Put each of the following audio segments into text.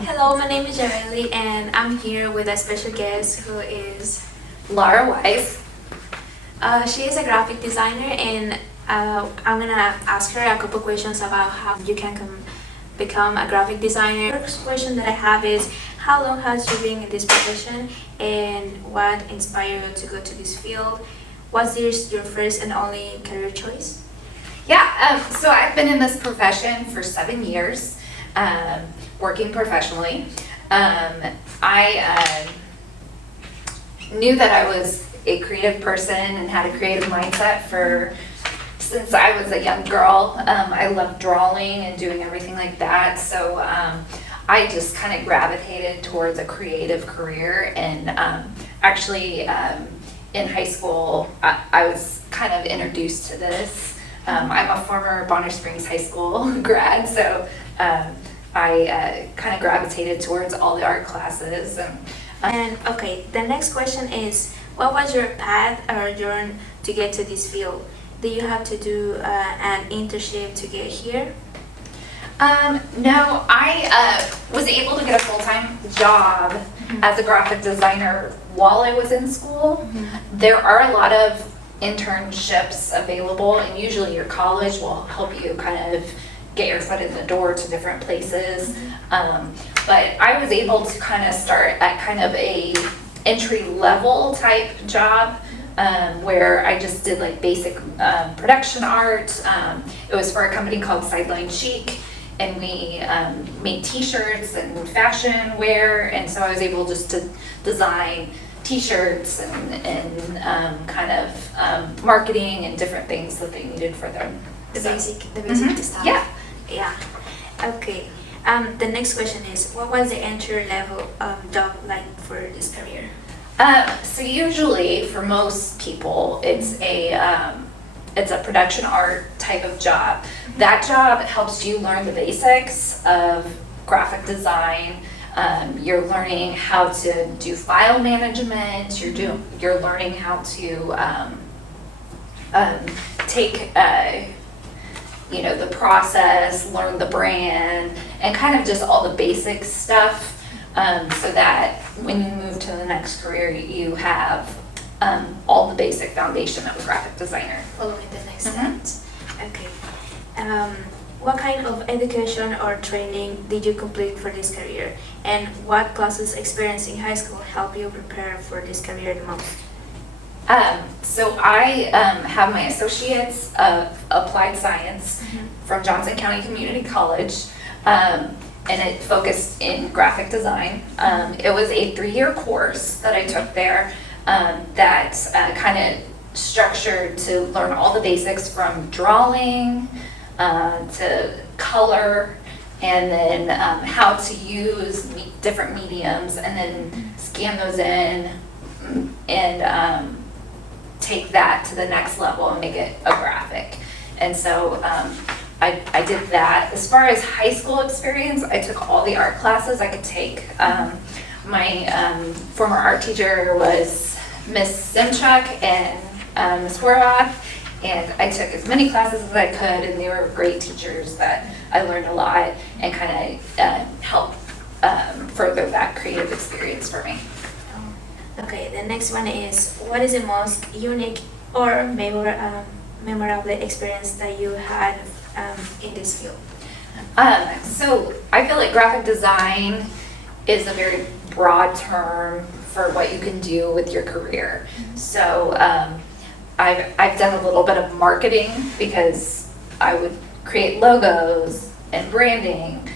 Hello, my name is Jareli and I'm here with a special guest who is Lara Wise. she is a graphic designer and I'm gonna ask her a couple questions about how you can become a graphic designer. The first question that I have is how long has you been in this profession and what inspired you to go to this field? Was this your first and only career choice? Yeah, so I've been in this profession for 7 years, working professionally. I knew that I was a creative person and had a creative mindset since I was a young girl. I loved drawing and doing everything like that, so I just kind of gravitated towards a creative career. And actually, in high school, I was kind of introduced to this. I'm a former Bonner Springs High School grad, so I kind of gravitated towards all the art classes. And okay, the next question is, what was your path or journey to get to this field? Do you have to do an internship to get here? No, I was able to get a full-time job as a graphic designer while I was in school. There are a lot of internships available, and usually your college will help you kind of get your foot in the door to different places. But I was able to kind of start at kind of a entry-level type job, where I just did like basic production art. It was for a company called Sideline Chic, and we made t-shirts and fashion wear, and so I was able just to design t-shirts and kind of marketing and different things that they needed for them. The basic stuff. Yeah. Okay. The next question is, what was the entry level job like for this career? So usually for most people, it's a production art type of job. That job helps you learn the basics of graphic design. You're learning how to do file management. You're learning how to take the process, learn the brand, and kind of just all the basic stuff, so that when you move to the next career, you have all the basic foundation of a graphic designer. Following the next steps. Okay. What kind of education or training did you complete for this career? And what classes experience in high school help you prepare for this career the most? So I have my associates of applied science from Johnson County Community College, and it focused in graphic design. It was a 3-year course that I took there, that kind of structured to learn all the basics from drawing to color, and then how to use different mediums, and then scan those in and take that to the next level and make it a graphic. And so I did that. As far as high school experience, I took all the art classes I could take. My former art teacher was Miss Simchuk and Miss Horvath, and I took as many classes as I could, and they were great teachers that I learned a lot and kind of helped further that creative experience for me. Okay, the next one is, what is the most unique or memorable experience that you had in this field? So I feel like graphic design is a very broad term for what you can do with your career. So I've done a little bit of marketing because I would create logos and branding.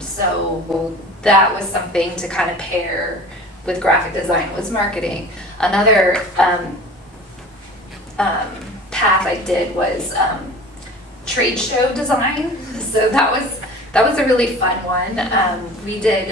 So that was something to kind of pair with graphic design, was marketing. Another path I did was trade show design. So that was a really fun one. We did.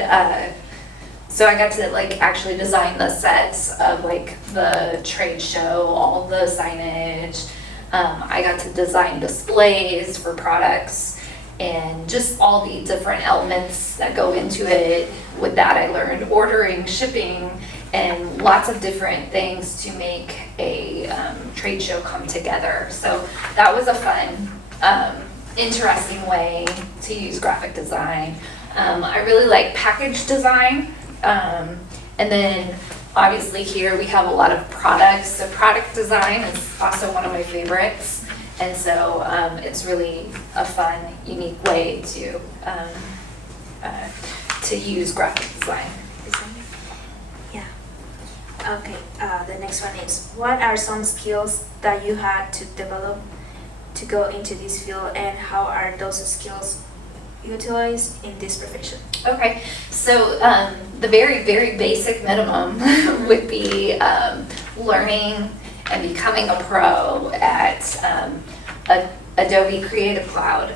So I got to like actually design the sets of like the trade show, all the signage. I got to design displays for products and just all the different elements that go into it. With that, I learned ordering, shipping, and lots of different things to make a trade show come together. So that was a fun, interesting way to use graphic design. I really like package design. And then obviously here we have a lot of products. So product design is also one of my favorites. And so it's really a fun, unique way to use graphic design. Yeah. Okay. The next one is, what are some skills that you had to develop to go into this field, and how are those skills utilized in this profession? Okay, so the very, very basic minimum would be learning and becoming a pro at Adobe Creative Cloud,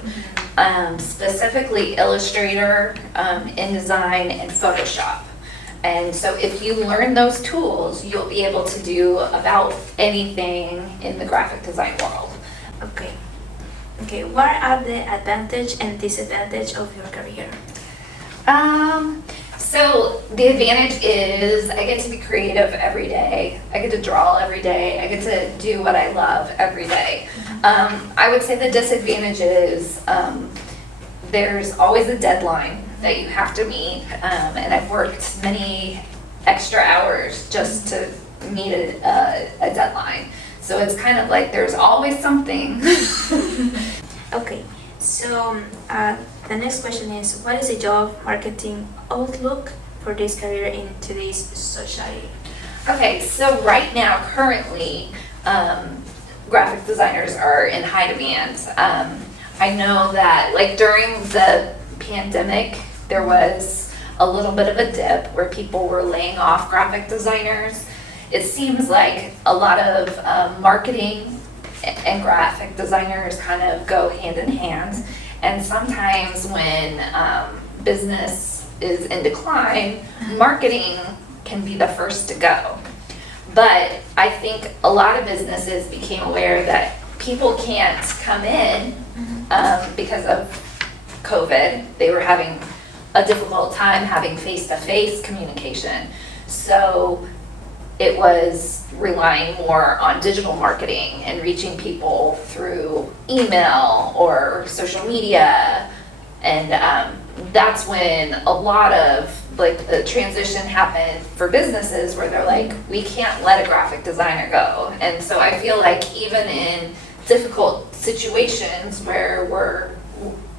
specifically Illustrator, InDesign, and Photoshop. And so if you learn those tools, you'll be able to do about anything in the graphic design world. Okay. Okay, what are the advantage and disadvantage of your career? So the advantage is I get to be creative every day. I get to draw every day. I get to do what I love every day. I would say the disadvantage is there's always a deadline that you have to meet, and I've worked many extra hours just to meet a deadline. So it's kind of like there's always something. Okay, so the next question is, what is the job marketing outlook for this career in today's society? Okay, so right now, currently, graphic designers are in high demand. I know that like during the pandemic, there was a little bit of a dip where people were laying off graphic designers. It seems like a lot of marketing and graphic designers kind of go hand in hand. And sometimes when business is in decline, marketing can be the first to go. But I think a lot of businesses became aware that people can't come in because of COVID. They were having a difficult time having face-to-face communication. So it was relying more on digital marketing and reaching people through email or social media. And that's when a lot of like the transition happened for businesses where they're like, we can't let a graphic designer go. And so I feel like even in difficult situations where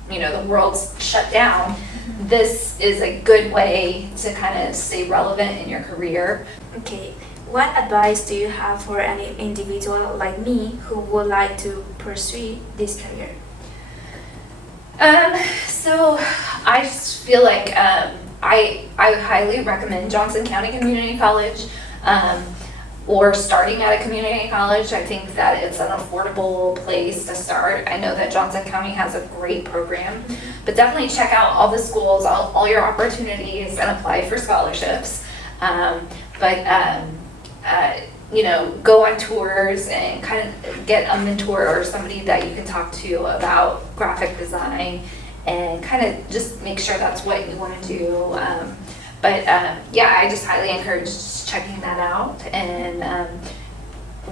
the world's shut down, this is a good way to kind of stay relevant in your career. Okay, what advice do you have for an individual like me who would like to pursue this career? So I just feel like I highly recommend Johnson County Community College, or starting at a community college. I think that it's an affordable place to start. I know that Johnson County has a great program, but definitely check out all the schools, all your opportunities, and apply for scholarships. Go on tours and kind of get a mentor or somebody that you can talk to about graphic design and kind of just make sure that's what you want to do. I just highly encourage checking that out. And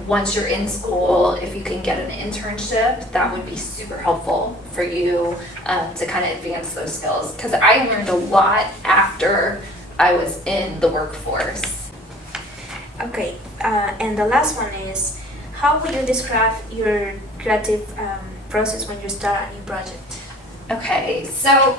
once you're in school, if you can get an internship, that would be super helpful for you to kind of advance those skills. Because I learned a lot after I was in the workforce. Okay, and the last one is, how would you describe your creative process when you start a new project? Okay, so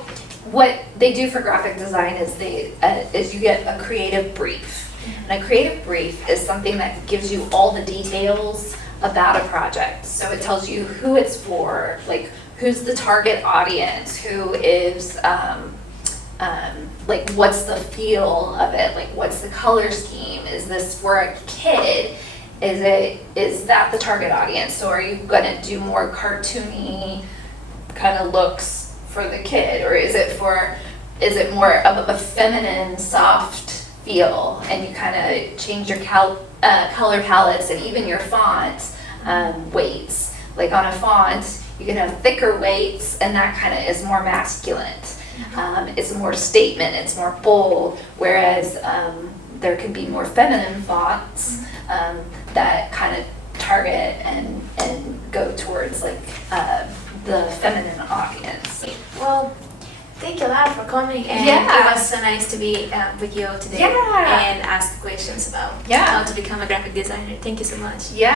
what they do for graphic design is you get a creative brief. And a creative brief is something that gives you all the details about a project. So it tells you who it's for, like who's the target audience, who is like what's the feel of it, like what's the color scheme, is this for a kid, is that the target audience? So are you gonna do more cartoony kind of looks for the kid, or is it more of a feminine soft feel, and you kind of change your color palettes and even your font weights. Like on a font you can have thicker weights and that kind of is more masculine. It's more statement, it's more bold, whereas there can be more feminine fonts that kind of target and go towards like the feminine audience. Well, Thank you, Lara, for coming, and Yeah. it was so nice to be with you today Yeah. and ask questions about Yeah. how to become a graphic designer. Thank you so much. Yeah.